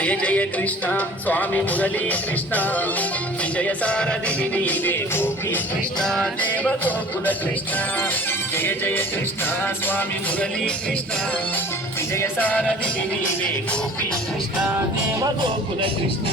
జయ జయ కృష్ణ స్వామి మురళీ కృష్ణ విజయ సారథి నీవే గోపీ కృష్ణ దేవ గోకుల కృష్ణ జయ జయ కృష్ణ స్వామి మురళీ కృష్ణ విజయ సారథి నీవే గోపీ కృష్ణ దేవ గోకుల కృష్ణ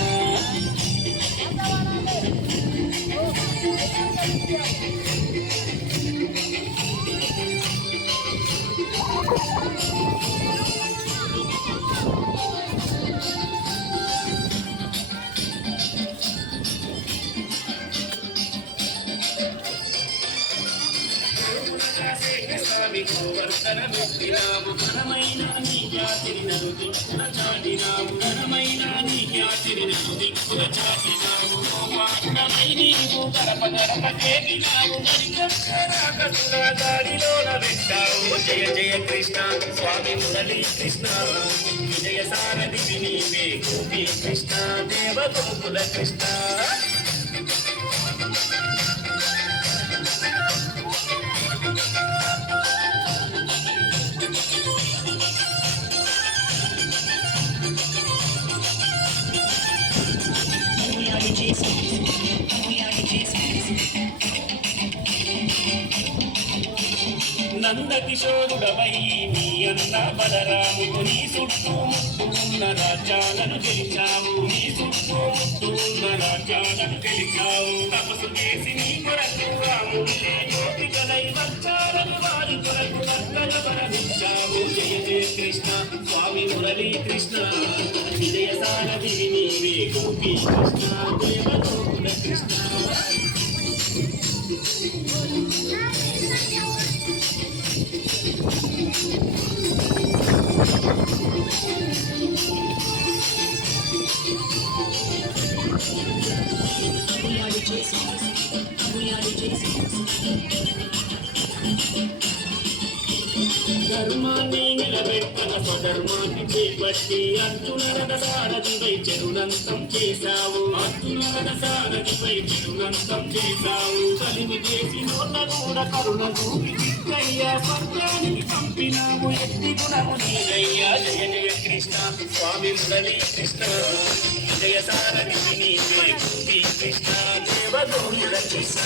స్వామి గోవర్ధన వ్యక్తిరాము ఘనమైన నీ ఖ్యాతిరినను దిక్కుల చాటినావు ఘనమైన నీ ఖ్యాతిరినను దిక్కుల చాటినావు గోపాండమై నీవు గడప గడప చేటినావు గరికక్షరాకసుల దారిలోన పెట్టావు జయ జయ కృష్ణ స్వామి మురళీ కృష్ణ విజయ సారథి నీవే గోపీ కృష్ణ దేవ గోకుల కృష్ణ నందకిశోరుడవై నీ అన్న బలరాముడు నీ చుట్టూ ముట్టున్న రాజ్యాలను గెలిచావు నీ చుట్టూ ముట్టున్న రాజ్యాలను గెలిచావు తపస్సు చేసి నీ కొరకు రాముడే జ్యోతికలై వచ్చారని వారి కొరకు భక్తల వరమిచ్చావు జయ జయ కృష్ణ స్వామి మురళీ కృష్ణ విజయ సారథి నీవే గోపీ కృష్ణ దేవ గోకుల కృష్ణ ధర్మాన్ని నిలబెట్టక స్వధర్మాన్ని చేపట్టి అర్జునరథ సారథిపై చెరునంతం చేశావు అర్జునరథ సారథిపై చెరునంతం చేశావు కలిమి చేసి నోట కూడా కరుణ చూపి అయ్యా స్వర్గానికి పంపినావు ఎత్తి గుణము నీదయ్యా జయ జయ కృష్ణ స్వామి మురళీ కృష్ణ జయ సారథి నీవే గోపీ కృష్ణ దేవ గోకుల కృష్ణ